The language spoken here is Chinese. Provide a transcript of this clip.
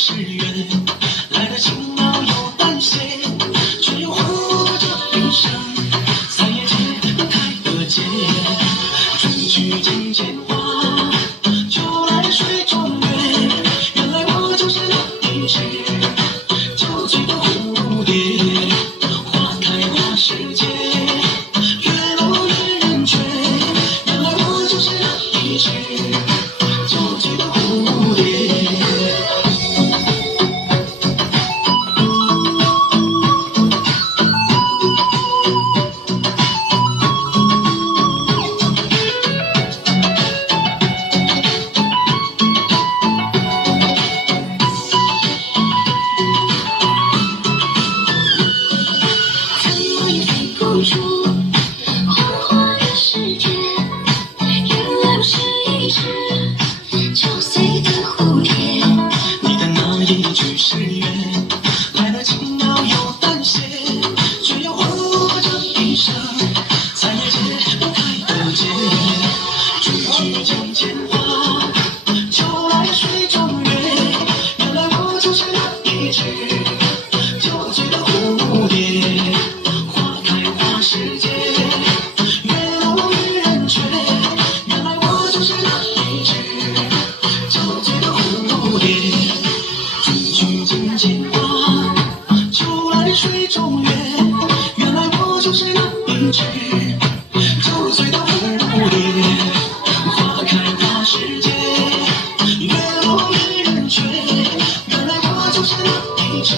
是缘，来得轻描又淡写，却又护着一生，三夜间不开的结，春去见茧花，秋来水中月，原来我就是那一只酒醉的蝴蝶，花开花时节，月落与人缺，原来我就是那一只酒醉的蝴蝶。付出花花的世界，原来我是一只憔悴的蝴蝶。你的那一句誓言，来得轻描又淡写，却又护着一生，三夜间不开的结，春去见茧花，秋来水中月，原来我就是那一只酒醉的蝴蝶。世界，月落与人缺，原来我就是那一只酒醉的蝴蝶。春去见茧花，秋来水中月，原来我就是那一只酒醉的蝴蝶。花开花时节，月落与人缺，原来我就是那一只